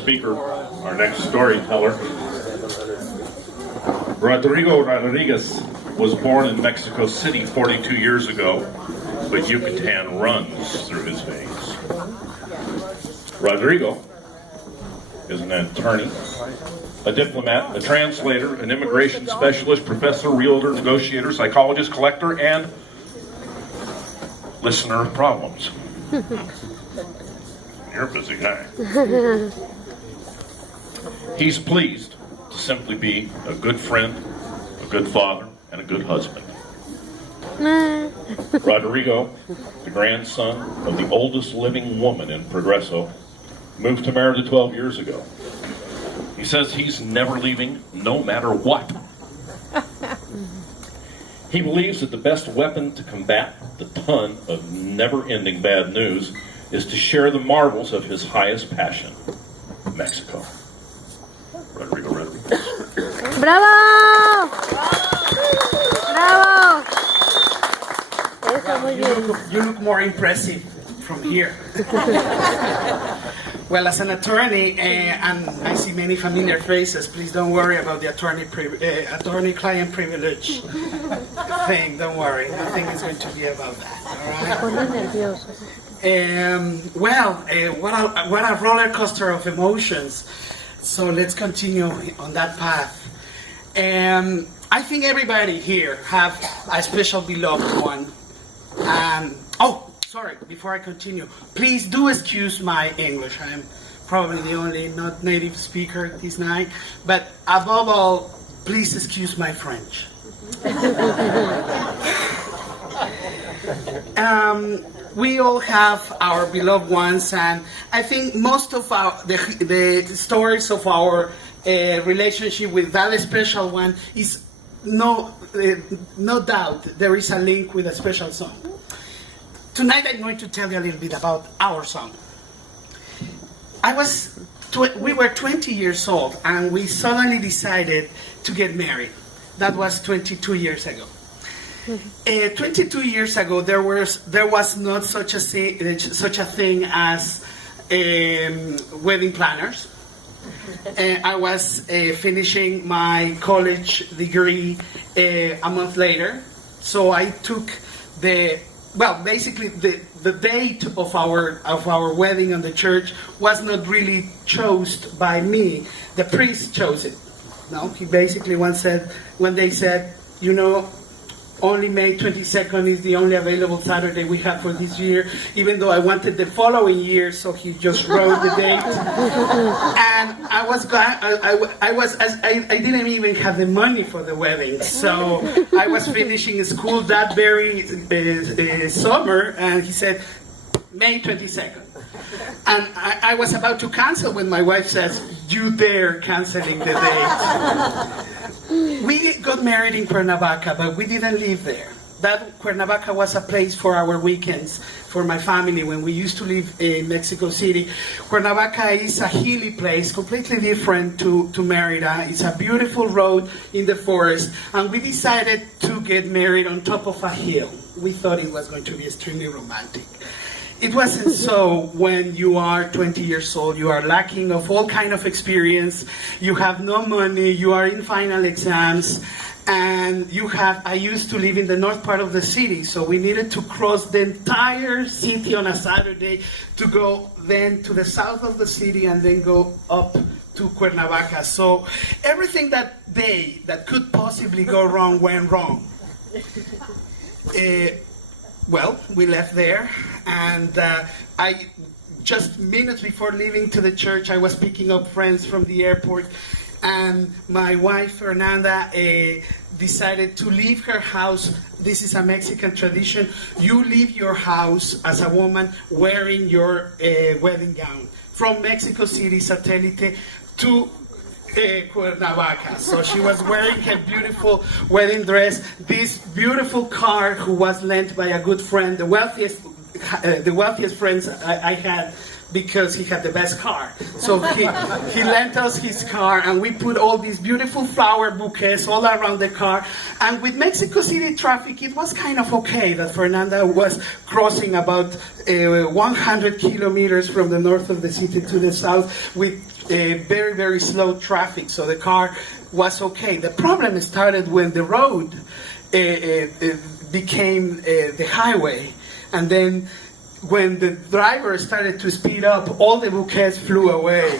Speaker, our next storyteller. Rodrigo Rodriguez was born in Mexico City 42 years ago, but Yucatan runs through his veins. Rodrigo is an attorney, a diplomat, a translator, an immigration specialist, professor, realtor, negotiator, psychologist, collector, and listener of problems. You're a busy guy. He's pleased to simply be a good friend, a good father, and a good husband. Rodrigo, the grandson of the oldest living woman in Progreso, moved to Merida 12 years ago. He says he's never leaving, no matter what. He believes that the best weapon to combat the ton of never-ending bad news is to share the marvels of his highest passion, Mexico. Rodrigo Rodriguez. ¡Bravo! ¡Bravo! Eso, muy bien. You look more impressive from here. Well, as an attorney, and I see many familiar faces, please don't worry about the attorney-client privilege thing. Don't worry, nothing is going to be about that. All right? What a roller coaster of emotions. So let's continue on that path. I think everybody here have a special beloved one. Sorry, before I continue, please do excuse my English. I'm probably the only not native speaker this night. But above all, please excuse my French. We all have our beloved ones, and I think most of the stories of our relationship with that special one is no doubt there is a link with a special song. Tonight I'm going to tell you a little bit about our song. We were 20 years old and we suddenly decided to get married. That was 22 years ago. 22 years ago, there was not such a thing as wedding planners. I was finishing my college degree a month later, so I took basically the date of our wedding on the church was not really chosen by me. The priest chose it. No, he basically when they said, only May 22nd is the only available Saturday we have for this year, even though I wanted the following year, so he just wrote the date. And I didn't even have the money for the wedding, so I was finishing school that very summer, and he said, May 22nd. And I was about to cancel when my wife says, you dare canceling the date. We got married in Cuernavaca, but we didn't live there. That Cuernavaca was a place for our weekends, for my family, when we used to live in Mexico City. Cuernavaca is a hilly place, completely different to Merida. It's a beautiful road in the forest, and we decided to get married on top of a hill. We thought it was going to be extremely romantic. It wasn't so when you are 20 years old. You are lacking of all kind of experience. You have no money. You are in final exams. And I used to live in the north part of the city, so we needed to cross the entire city on a Saturday to go then to the south of the city and then go up to Cuernavaca. So everything that day that could possibly go wrong went wrong. We left there, and just minutes before leaving to the church, I was picking up friends from the airport, and my wife, Fernanda, decided to leave her house. This is a Mexican tradition. You leave your house as a woman wearing your wedding gown from Mexico City, Satélite, to Cuernavaca. So she was wearing her beautiful wedding dress, this beautiful car who was lent by a good friend, the wealthiest friends I had, because he had the best car. So he lent us his car, and we put all these beautiful flower bouquets all around the car. And with Mexico City traffic, it was kind of okay that Fernanda was crossing about 100 kilometers from the north of the city to the south with very, very slow traffic, so the car was okay. The problem started when the road became the highway, and then when the driver started to speed up, all the bouquets flew away.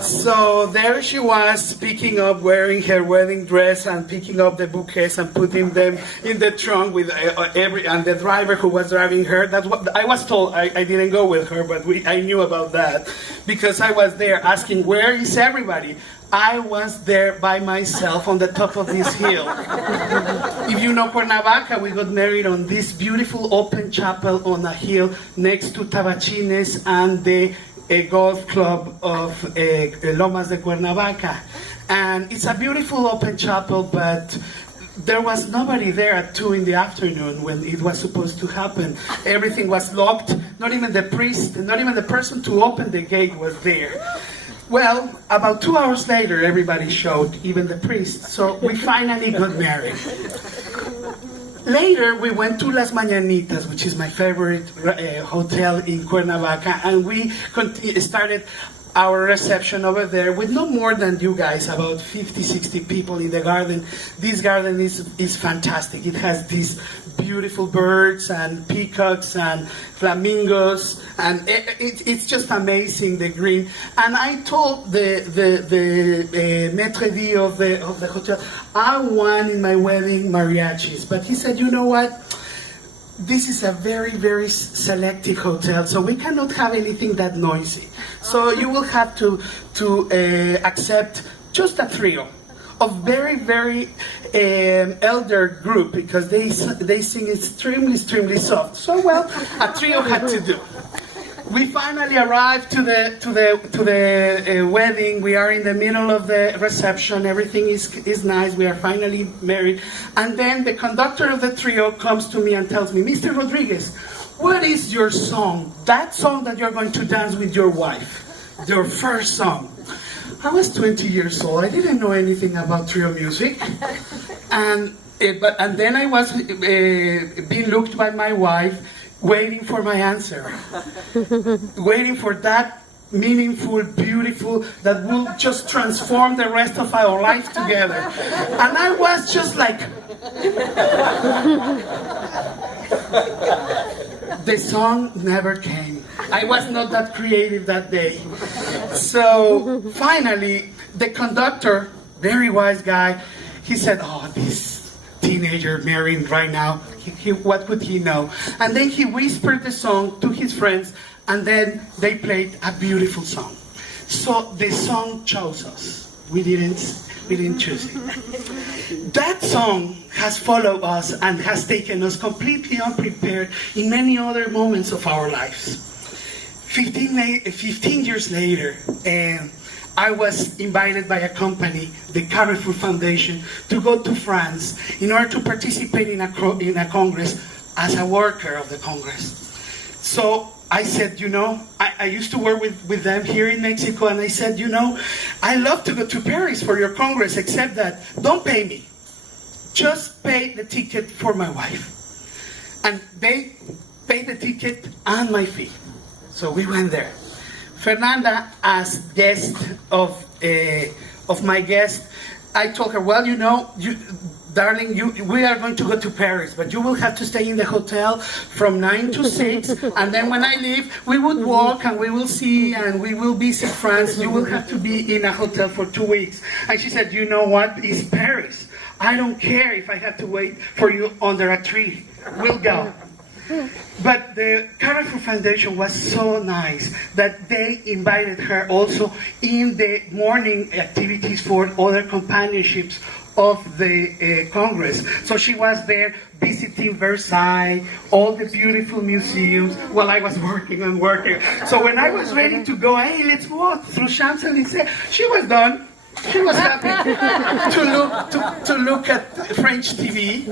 So there she was, picking up, wearing her wedding dress and picking up the bouquets and putting them in the trunk with and the driver who was driving her. That's what I was told. I didn't go with her, but I knew about that because I was there asking, where is everybody? I was there by myself on the top of this hill. If you know Cuernavaca, we got married on this beautiful open chapel on a hill next to Tabachines and the golf club of Lomas de Cuernavaca. And it's a beautiful open chapel, but there was nobody there at 2 in the afternoon when it was supposed to happen. Everything was locked. Not even the priest, not even the person to open the gate was there. Well, about 2 hours later, everybody showed, even the priest. So we finally got married. Later, we went to Las Mañanitas, which is my favorite hotel in Cuernavaca, and we started our reception over there with no more than you guys, about 50, 60 people in the garden. This garden is fantastic. It has these beautiful birds and peacocks and flamingos, and it's just amazing, the green. And I told the maître d' of the hotel, I want in my wedding mariachis. But he said, you know what? This is a very, very selective hotel, so we cannot have anything that noisy. So you will have to accept just a trio of very, very elder group because they sing extremely soft. So well, a trio had to do. We finally arrived to the wedding. We are in the middle of the reception. Everything is nice. We are finally married. And then the conductor of the trio comes to me and tells me, Mr. Rodriguez, what is your song? That song that you're going to dance with your wife. Your first song. I was 20 years old. I didn't know anything about trio music. And then I was being looked by my wife, waiting for my answer, waiting for that meaningful, beautiful, that will just transform the rest of our life together. And I was just like, the song never came. I was not that creative that day. So finally, the conductor, very wise guy, he said, oh, this teenager marrying right now, what could he know? And then he whispered the song to his friends, and then they played a beautiful song. So the song chose us. We didn't choose it. That song has followed us and has taken us completely unprepared in many other moments of our lives. 15 years later, I was invited by a company, the Carrefour Foundation, to go to France in order to participate in a congress as a worker of the congress. So I said, you know, I used to work with them here in Mexico, and I said, you know, I love to go to Paris for your congress, except that don't pay me. Just pay the ticket for my wife. And they paid the ticket and my fee. So we went there. Fernanda, as guest of my guest, I told her, well, you know, darling, we are going to go to Paris, but you will have to stay in the hotel from 9 to 6, and then when I leave, we would walk and we will see and we will visit France. You will have to be in a hotel for 2 weeks. And she said, you know what? It's Paris. I don't care if I have to wait for you under a tree. We'll go. But the Carrefour Foundation was so nice that they invited her also in the morning activities for other companionships of the Congress. So she was there visiting Versailles, all the beautiful museums, while I was working. So when I was ready to go, hey, let's walk through Champs-Élysées, she was done. She was happy to look at French TV,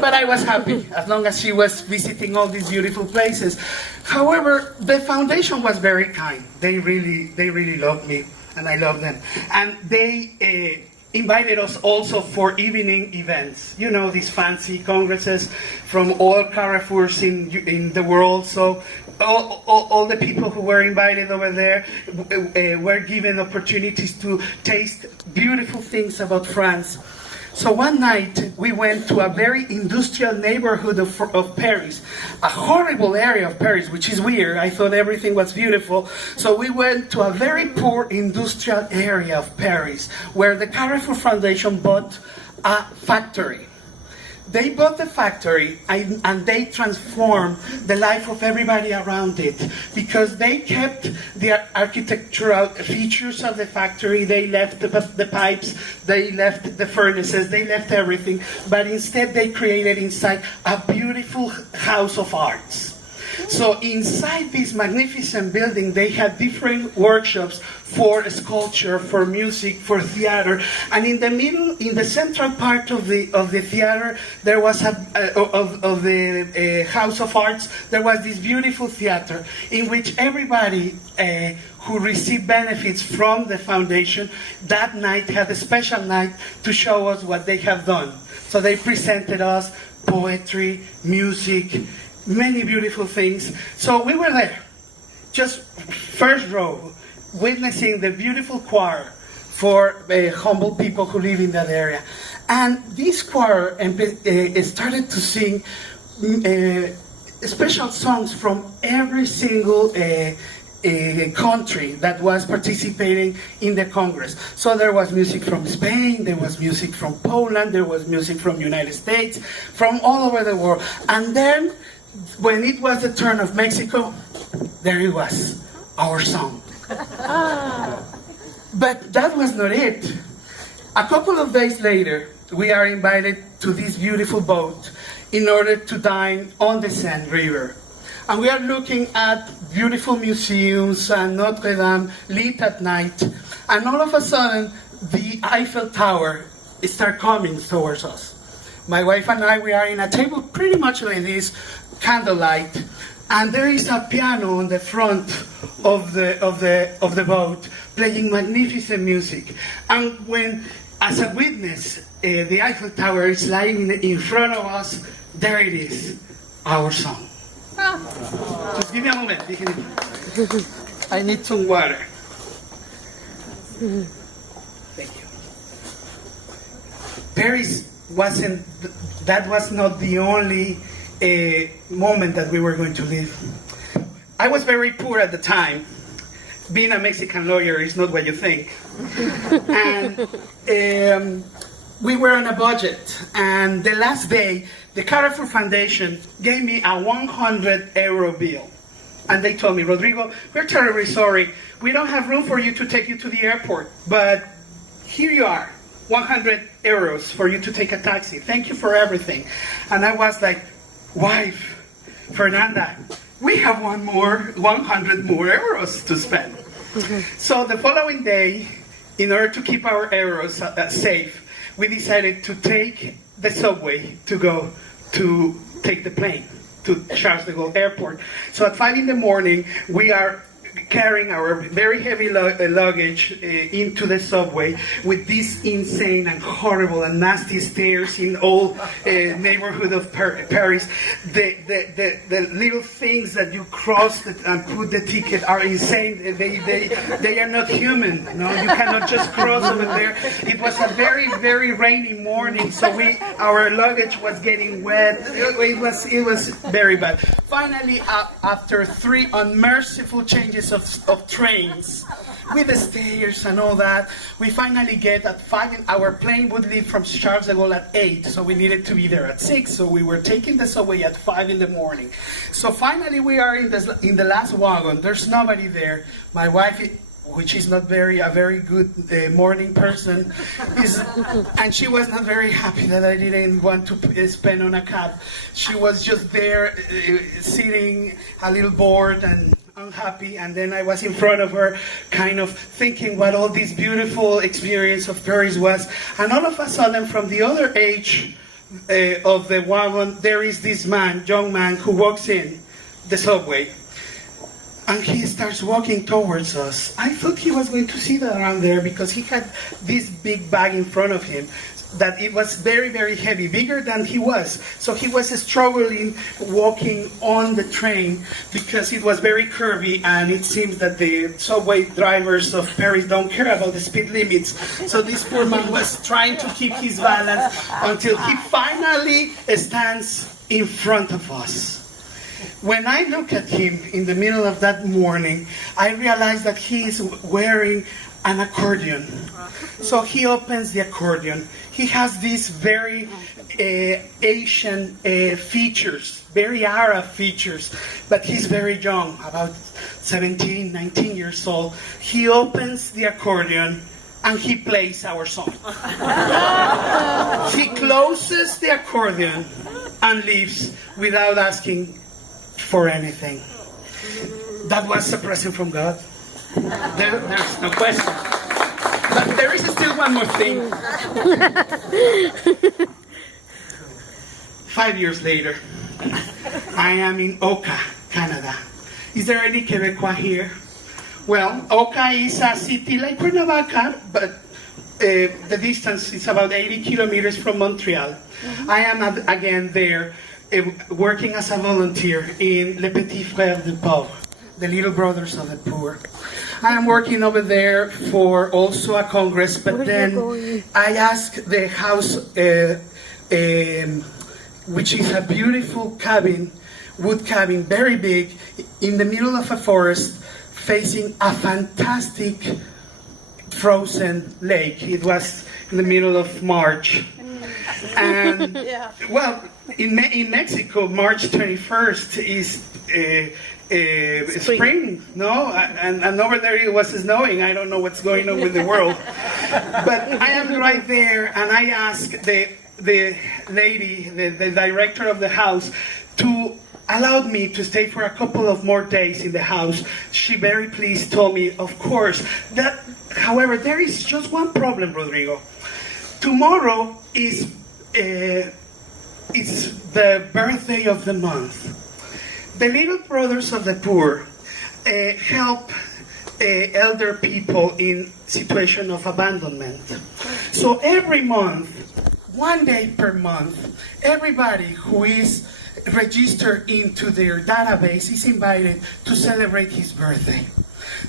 but I was happy as long as she was visiting all these beautiful places. However, the foundation was very kind. They really loved me, and I love them. And they invited us also for evening events. You know, these fancy congresses from all Carrefours in the world. So all the people who were invited over there were given opportunities to taste beautiful things about France. So one night we went to a very industrial neighborhood of Paris, a horrible area of Paris, which is weird. I thought everything was beautiful. So we went to a very poor industrial area of Paris where the Carrefour Foundation bought a factory. They bought the factory and they transformed the life of everybody around it because they kept the architectural features of the factory. They left the pipes, they left the furnaces, they left everything, but instead they created inside a beautiful house of arts. So inside this magnificent building, they had different workshops for sculpture, for music, for theater, and in the middle, in the central part of the theater, there was of the House of Arts, there was this beautiful theater in which everybody who received benefits from the foundation that night had a special night to show us what they have done. So they presented us poetry, music, many beautiful things. So we were there, just first row, witnessing the beautiful choir for humble people who live in that area. And this choir started to sing special songs from every single country that was participating in the Congress. So there was music from Spain, there was music from Poland, there was music from the United States, from all over the world. And then when it was the turn of Mexico, there it was, our song. But that was not it. A couple of days later, we are invited to this beautiful boat in order to dine on the Seine River. And we are looking at beautiful museums and Notre Dame lit at night. And all of a sudden, the Eiffel Tower started coming towards us. My wife and I, we are in a table pretty much like this, candlelight, and there is a piano on the front of the boat playing magnificent music. And when, as a witness, the Eiffel Tower is lying in front of us, there it is, our song. Just give me a moment. I need some water. Thank you. Paris that was not the only moment that we were going to live. I was very poor at the time. Being a Mexican lawyer is not what you think. And we were on a budget. And the last day, the Carrefour Foundation gave me a 100 euro bill. And they told me, Rodrigo, we're terribly sorry. We don't have room for you to take you to the airport. But here you are, 100 euros for you to take a taxi. Thank you for everything. And I was like, wife, Fernanda, we have 100 more euros to spend. So the following day, in order to keep our euros safe, we decided to take the subway to go to take the plane to Charles de Gaulle Airport. So at 5 in the morning, we are carrying our very heavy luggage into the subway with these insane and horrible and nasty stairs in all neighborhood of Paris. The little things that you cross and put the ticket are insane. They are not human. No, you cannot just cross over there. It was a very, very rainy morning, so our luggage was getting wet. It was very bad. Finally, after 3 unmerciful changes of trains with the stairs and all that, we finally get at 5. Our plane would leave from Charles de Gaulle at 8, so we needed to be there at 6. So we were taking the subway at 5 in the morning. So finally, we are in the last wagon. There's nobody there. My wife, which is not a very good morning person, and she was not very happy that I didn't want to spend on a cab. She was just there sitting a little bored and unhappy, and then I was in front of her kind of thinking what all this beautiful experience of Paris was, and all of a sudden from the other edge of the wagon there is this young man who walks in the subway. And he starts walking towards us. I thought he was going to sit around there because he had this big bag in front of him. that it was very, very heavy, bigger than he was. So he was struggling walking on the train because it was very curvy, and it seems that the subway drivers of Paris don't care about the speed limits. So this poor man was trying to keep his balance until he finally stands in front of us. When I look at him in the middle of that morning, I realize that he is wearing an accordion. So he opens the accordion. He has these very Asian features, very Arab features, but he's very young, about 17, 19 years old. He opens the accordion and he plays our song. He closes the accordion and leaves without asking for anything. That was a present from God. There's no question. But there is still one more thing. 5 years later, I am in Oka, Canada. Is there any Quebecois here? Well, Oka is a city like Cuernavaca, but the distance is about 80 kilometers from Montreal. I am again there working as a volunteer in Les Petits Frères du Pauvre, the Little Brothers of the Poor. I am working over there for also a congress, but then I asked the house, which is a beautiful cabin, wood cabin, very big, in the middle of a forest, facing a fantastic frozen lake. It was in the middle of March. And, well, in Mexico, March 21st is spring, no? And over there it was snowing. I don't know what's going on with the world. But I am right there, and I asked the lady, the director of the house, to allow me to stay for a couple of more days in the house. She very pleased told me, of course, that, however, there is just one problem, Rodrigo. Tomorrow is it's the birthday of the month. The Little Brothers of the Poor help elder people in situation of abandonment. So every month, 1 day per month, everybody who is registered into their database is invited to celebrate his birthday.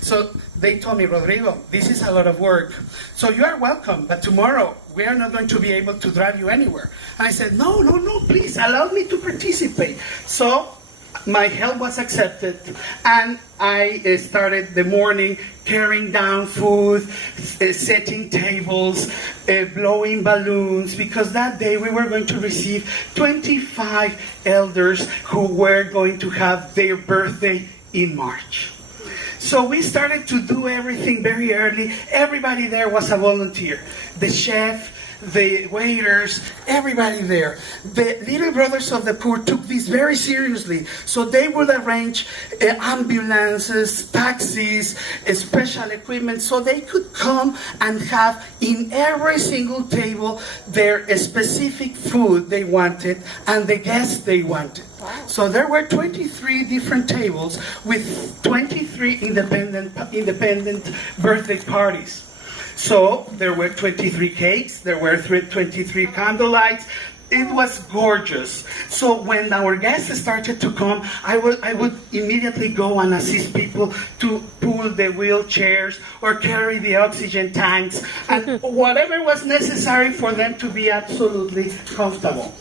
So they told me, Rodrigo, this is a lot of work. So you are welcome, but tomorrow we are not going to be able to drive you anywhere. And I said, no, please allow me to participate. So my help was accepted, and I started the morning carrying down food, setting tables, blowing balloons, because that day we were going to receive 25 elders who were going to have their birthday in March. So we started to do everything very early. Everybody there was a volunteer. The chef, the waiters, everybody there. The Little Brothers of the Poor took this very seriously. So they would arrange ambulances, taxis, special equipment, so they could come and have in every single table their specific food they wanted and the guests they wanted. So there were 23 different tables with 23 independent birthday parties. So there were 23 cakes, there were 23 candlelights. It was gorgeous. So when our guests started to come, I would immediately go and assist people to pull the wheelchairs or carry the oxygen tanks and whatever was necessary for them to be absolutely comfortable.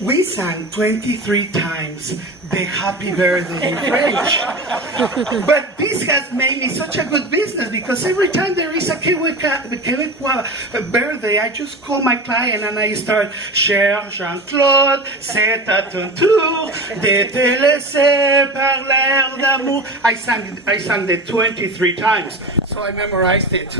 We sang 23 times the happy birthday in French. But this has made me such a good business, because every time there is a Quebecois birthday, I just call my client and I start, Cher Jean-Claude, c'est à ton tour de te laisser par l'air d'amour. I sang it 23 times, so I memorized it.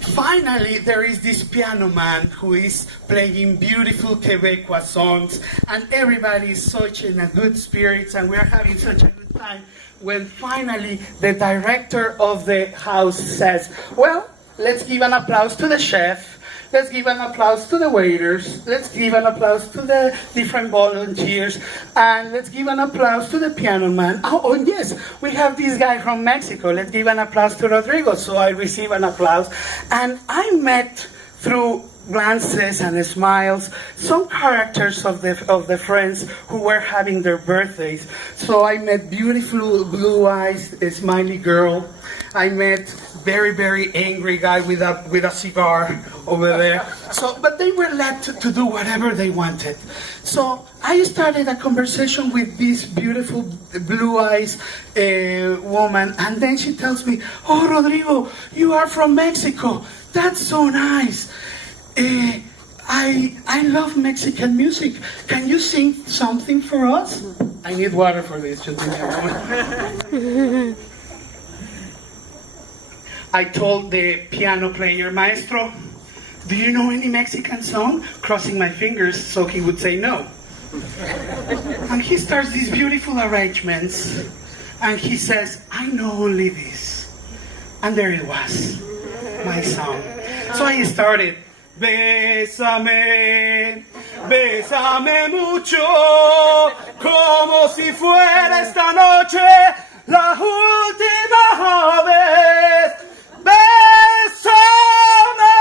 Finally, there is this piano man who is playing beautiful Quebecois songs, and everybody is such in a good spirits, and we are having such a good time, when finally the director of the house says, well, let's give an applause to the chef, let's give an applause to the waiters, let's give an applause to the different volunteers, and let's give an applause to the piano man. Oh yes, we have this guy from Mexico, let's give an applause to Rodrigo. So I receive an applause, and I met through glances and smiles, some characters of the friends who were having their birthdays. So I met beautiful blue eyes, a smiley girl. I met very, very angry guy with a cigar over there. So, but they were let to do whatever they wanted. So I started a conversation with this beautiful blue eyes woman, and then she tells me, "Oh, Rodrigo, you are from Mexico. That's so nice. I love Mexican music. Can you sing something for us?" I need water for this. Just give me a moment. I told the piano player, "Maestro, do you know any Mexican song?" Crossing my fingers so he would say no. And he starts these beautiful arrangements, and he says, "I know only this." And there it was, my song. So I started, "Bésame, bésame mucho, como si fuera esta noche la última vez. Bésame,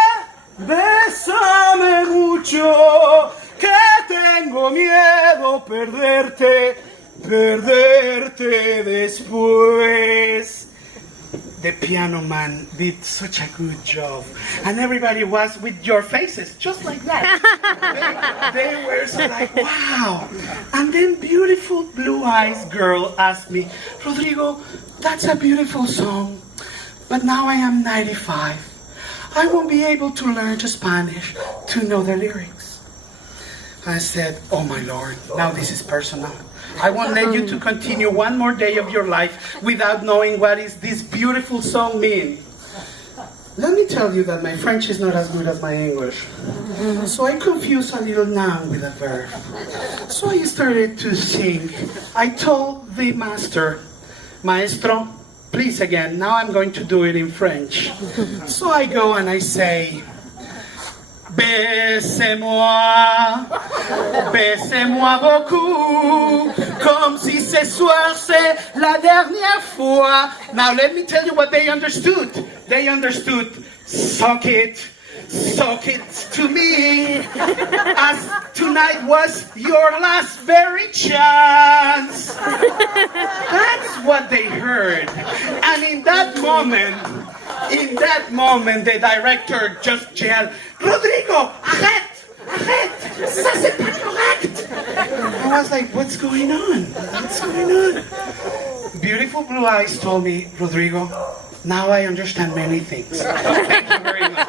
bésame mucho, que tengo miedo perderte, perderte después." The piano man did such a good job, and everybody was with your faces, just like that. They were so like, wow. And then beautiful blue eyes girl asked me, "Rodrigo, that's a beautiful song, but now I am 95. I won't be able to learn Spanish to know the lyrics." I said, "Oh my Lord, now this is personal. I won't let you to continue one more day of your life without knowing what is this beautiful song mean." Let me tell you that my French is not as good as my English. So I confuse a little noun with a verb. So I started to sing. I told the master, "Maestro, please again, now I'm going to do it in French." So I go and I say, "Baissez-moi, baissez-moi beaucoup, comme si ce soir c'est la dernière fois." Now let me tell you what they understood. They understood, "Suck it to me, as tonight was your last very chance." That's what they heard. And in that moment, the director just yelled, "Rodrigo, arrête! Arrête! Ça c'est pas correct!" I was like, what's going on? What's going on? Beautiful blue eyes told me, "Rodrigo, now I understand many things." Thank you very much.